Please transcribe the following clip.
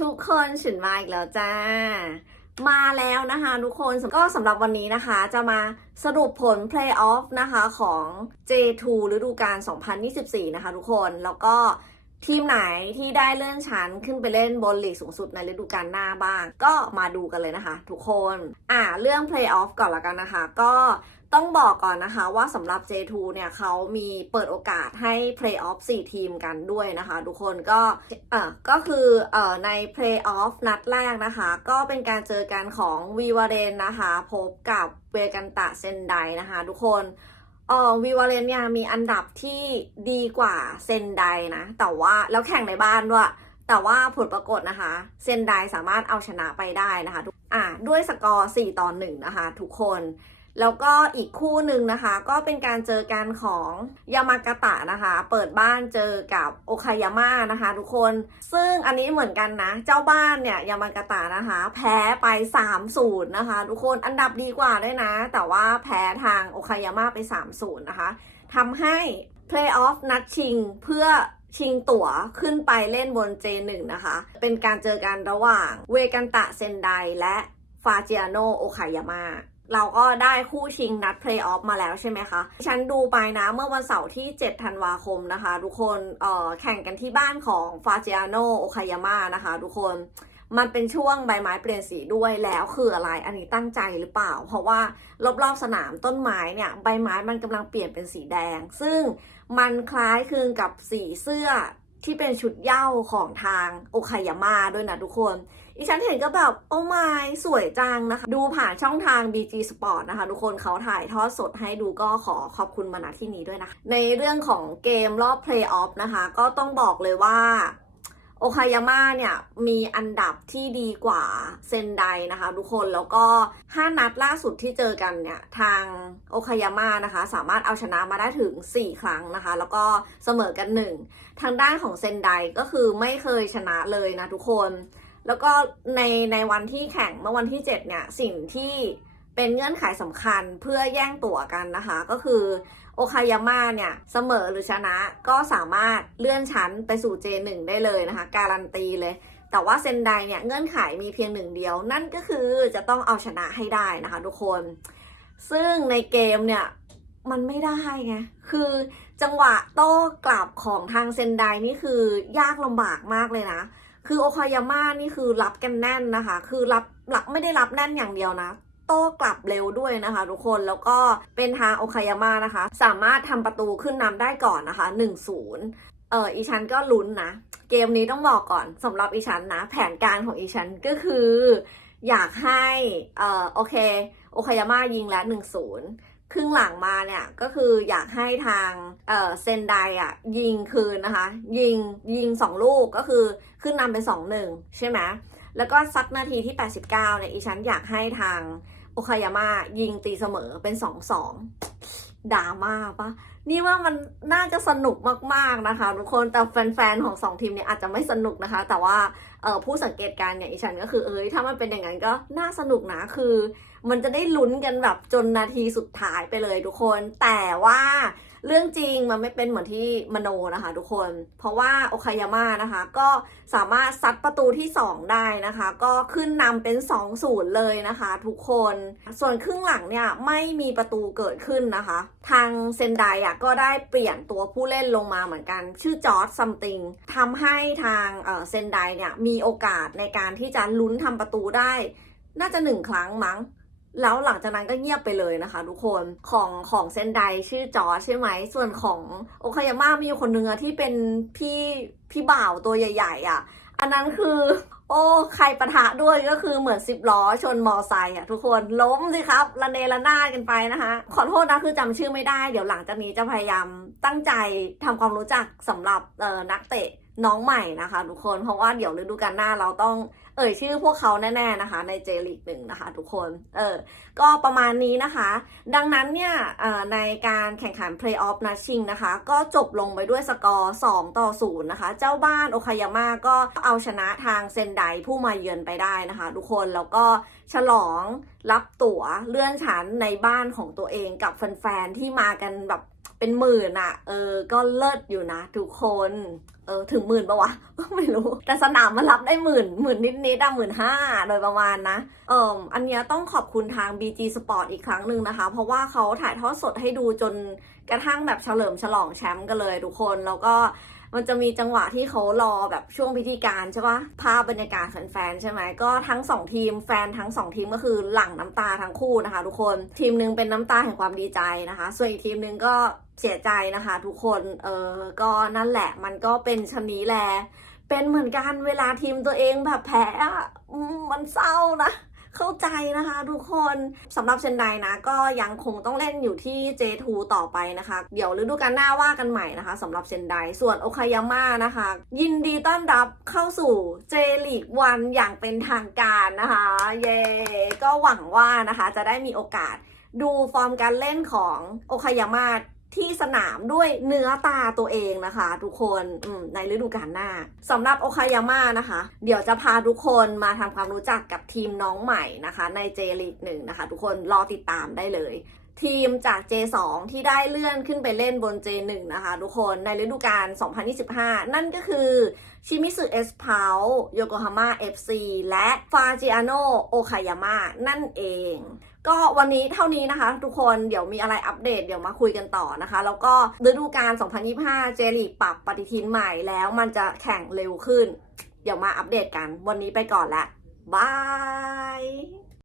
ทุกคนฉุนมาอีกแล้วจ้า มาแล้วนะคะทุกคนก็สำหรับวันนี้นะคะ จะมาสรุปผล Playoff นะคะของ J2 ฤดูกาล 2024 นะคะทุกคนแล้วก็ทีมไหนที่ได้เลื่อนชั้นขึ้นไปเล่นบนลีกสูงสุดในฤดูกาลหน้าบ้าง ก็มาดูกันเลยนะคะ ทุกคน อ่าเรื่อง Playoff ก่อนละกันนะคะ ก็ ต้องบอกก่อนนะคะว่าสำหรับ J2 เนี่ยเขามีเปิดโอกาสให้ Playoff 4 ทีมกันด้วยนะคะ ทุกคนก็เออก็คือเออใน Playoff นัดแรกนะคะ ก็เป็นการเจอกันของวีวาเรนนะคะ พบกับเวกันตะเซนไดนะคะ ทุกคนเออวีวาเรนเนี่ยมีอันดับที่ดีกว่าเซนไดนะ แต่ว่าแล้วแข่งในบ้านด้วยแต่ว่าผลปรากฏนะคะ เซนไดสามารถเอาชนะไปได้นะคะทุกอ่าด้วยสกอร์ 4 ต่อ 1 นะคะ ทุกคน แล้วก็อีกคู่หนึ่งนะคะ ก็เป็นการเจอกันของยามากาตะนะคะ เปิดบ้านเจอกับโอคายาม่านะคะ ทุกคน ซึ่งอันนี้เหมือนกันนะ เจ้าบ้านเนี่ยยามากาตะนะคะ แพ้ไป3-0นะคะ ทุกคนอันดับดีกว่าด้วยนะ แต่ว่าแพ้ทางโอคายาม่าไป3-0นะคะทำให้ Playoff นัดชิงเพื่อชิงตั๋วขึ้นไปเล่นบน J1 นะคะ เป็นการเจอกันระหว่างเวกันตะเซนไดและฟาเจียโนโอคายาม่า เราก็ได้คู่ชิงนัดเพลย์ออฟมาแล้วใช่ไหมคะ ฉันดูไปนะเมื่อวันเสาร์ที่ 7 ธันวาคมนะคะ ทุกคนเอ่อแข่งกันที่บ้านของฟาเจียโนโอคายาม่านะคะ ทุกคนมันเป็นช่วงใบไม้เปลี่ยนสีด้วยแล้วคืออะไรอันนี้ตั้งใจหรือเปล่า เพราะว่ารอบๆสนามต้นไม้เนี่ยใบไม้มันกำลังเปลี่ยนเป็นสีแดง ซึ่งมันคล้ายคลึงกับสีเสื้อ ที่เป็นชุดเย่าของทางโอคายาม่าด้วยนะทุกคน อีฉันเห็นก็แบบโอ้ไม่สวยจังนะคะ ดูผ่านช่องทาง BG Sport นะคะ ทุกคนเขาถ่ายทอดสดให้ดูก็ขอขอบคุณมาณที่นี้ด้วยนะคะ ในเรื่องของเกมรอบเพลย์ออฟนะคะ ก็ต้องบอกเลยว่า โอคายาม่าเนี่ยมีอันดับที่ดีกว่าเซนไดนะคะทุกคนแล้วก็ 5 นัดล่าสุดที่เจอกันเนี่ย ทางโอคายาม่านะคะ สามารถเอาชนะมาได้ถึง 4 ครั้งนะคะ แล้วก็เสมอกัน 1 ทางด้านของเซนไดก็คือไม่เคยชนะเลยนะทุกคน แล้วก็ในในวันที่แข่งเมื่อวันที่ 7 เนี่ย สิ่งที่เป็นเงื่อนไขสำคัญเพื่อแย่งตั๋วกันนะคะ ก็คือ โอคายาม่าเนี่ยเสมอหรือชนะก็สามารถเลื่อนชั้นไปสู่ J1 ได้เลยนะคะ การันตีเลย แต่ว่าเซนไดเนี่ยเงื่อนไขมีเพียงหนึ่งเดียว นั่นก็คือจะต้องเอาชนะให้ได้นะคะทุกคน ซึ่งในเกมเนี่ยมันไม่ได้ไง คือจังหวะโต้กลับของทางเซนไดนี่คือยากลำบากมากเลยนะ คือโอคายาม่านี่คือรับกันแน่นนะคะ คือรับรับไม่ได้รับแน่นอย่างเดียวนะ โต้กลับเร็วด้วยนะคะ ทุกคนแล้วก็เป็นทางโอคายาม่านะคะ สามารถทำประตูขึ้นนำได้ก่อนนะคะ1-0เอออีฉันก็ลุ้นนะ เกมนี้ต้องบอกก่อนสำหรับอีฉันนะ แผนการของอีฉันก็คือ อยากให้เออโอเค โอคายาม่ายิงแล้ว1-0ครึ่งหลังมาเนี่ยก็คืออยากให้ทางเออเซนไดอะยิงคืนนะคะ ยิงยิง2ลูกก็คือขึ้นนำไป2-1ใช่ไหมแล้วก็สักนาทีที่ 89เนี่ยอีฉันอยากให้ทาง โอคายาม่ายิงตีเสมอเป็นสองสองดราม่าปะนี่ว่ามันน่าจะสนุกมากๆนะคะทุกคนแต่แฟนๆของสองทีมเนี่ยอาจจะไม่สนุกนะคะ แต่ว่าเออผู้สังเกตการณ์อย่างอีฉันก็คือเอ้ยถ้ามันเป็นอย่างนั้นก็น่าสนุกนะคือ มันจะได้ลุ้นกันแบบจนนาทีสุดท้ายไปเลยทุกคน แต่ว่า เรื่องจริงมันไม่เป็นเหมือนที่มโนนะคะทุกคน เพราะว่าโอคายาม่านะคะ ก็สามารถซัดประตูที่ 2 ได้นะคะ ก็ขึ้นนำเป็น2-0เลยนะคะ ทุกคน ส่วนครึ่งหลังเนี่ยไม่มีประตูเกิดขึ้นนะคะ ทางเซนไดอะก็ได้เปลี่ยนตัวผู้เล่นลงมาเหมือนกัน ชื่อจอร์ดซัมติงทำให้ทางเอ่อเซนไดเนี่ยมีโอกาสในการที่จะลุ้นทำประตูได้ น่าจะหนึ่งครั้งมั้ง แล้วหลังจากนั้นก็เงียบไปเลยนะคะ ทุกคนของของเซนไดชื่อจอใช่ไหม ส่วนของโอคายาม่ามีคนนึงอะที่เป็นพี่พี่บ่าวตัวใหญ่ ๆอะอันนั้นคือ โอ้ใครปะทะด้วยก็คือเหมือนสิบล้อชนมอไซค์อะทุกคนล้มสิครับระเนระนาดกันไปนะคะขอโทษนะคือจำชื่อไม่ได้ เดี๋ยวหลังจากนี้จะพยายามตั้งใจทำความรู้จักสำหรับเออนักเตะ น้องใหม่นะคะทุกคนเพราะว่าเดี๋ยวฤดูกาลหน้าเราต้องเอ่ยชื่อพวกเขาแน่ๆนะคะ ในเจลีกหนึ่งนะคะทุกคนเออก็ประมาณนี้นะคะ ดังนั้นเนี่ยในการแข่งขัน Playoff นัดชิงนะคะ ก็จบลงไปด้วยสกอร์ 2 ต่อ 0 นะคะ เจ้าบ้านโอคายาม่าก็เอาชนะทางเซนไดผู้มาเยือนไปได้นะคะ ทุกคนแล้วก็ฉลองรับตั๋วเลื่อนชั้นในบ้านของตัวเองกับแฟนๆที่มากันแบบเป็นหมื่นอะเออก็เลิศอยู่นะทุกคน เออถึงหมื่นปะวะไม่รู้ แต่สนามมันรับได้หมื่นหมื่นนิดๆอะหมื่นห้าโดยประมาณนะเอ่ออันนี้ต้องขอบคุณทาง BG Sport อีกครั้งหนึ่งนะคะ เพราะว่าเขาถ่ายทอดสดให้ดูจนกระทั่งแบบเฉลิมฉลองแชมป์กันเลยทุกคนแล้วก็มันจะมีจังหวะที่เขารอแบบช่วงพิธีการใช่ปะภาพบรรยากาศแฟนๆใช่ไหมก็ทั้งสองทีมแฟนทั้งสองทีมก็คือหลั่งน้ำตาทั้งคู่นะคะ ทุกคนทีมหนึ่งเป็นน้ำตาแห่งความดีใจนะคะ ส่วนอีกทีมหนึ่งก็เสียใจนะคะ ทุกคนเออก็นั่นแหละมันก็เป็นชนนี้แล เป็นเหมือนกันเวลาทีมตัวเองแบบแพ้มันเศร้านะเข้าใจนะคะทุกคนสำหรับเซนไดนะ ก็ยังคงต้องเล่นอยู่ที่ J2 ต่อไปนะคะ เดี๋ยวฤดูกาลหน้าว่ากันใหม่นะคะสำหรับเซนไดส่วนโอคายาม่านะคะ ยินดีต้อนรับเข้าสู่ J League 1อย่างเป็นทางการนะคะ เย่ก็หวังว่านะคะจะได้มีโอกาสดูฟอร์มการเล่นของโอคายาม่า ที่สนามด้วยเนื้อตาตัวเองนะคะ ทุกคนอืในฤดูกาลหน้าสำหรับโอคายาม่านะคะ เดี๋ยวจะพาทุกคนมาทำความรู้จักกับทีมน้องใหม่นะคะ ในเจลีกหนึ่งนะคะ ทุกคนรอติดตามได้เลยทีมจาก J2 ที่ได้เลื่อนขึ้นไปเล่นบน J1 นะคะ ทุกคนในฤดูกาล 2025 นั่นก็คือชิมิสึเอสพาวโยโกฮาม่า FC และฟาจิอาโนโอคายาม่านั่นเอง ก็วันนี้เท่านี้นะคะ ทุกคนเดี๋ยวมีอะไรอัปเดตเดี๋ยวมาคุยกันต่อนะคะ แล้วก็ฤดูกาล 2025 เจลีกปรับปฏิทินใหม่แล้วมันจะแข่งเร็วขึ้น เดี๋ยวมาอัปเดตกันวันนี้ไปก่อนละบาย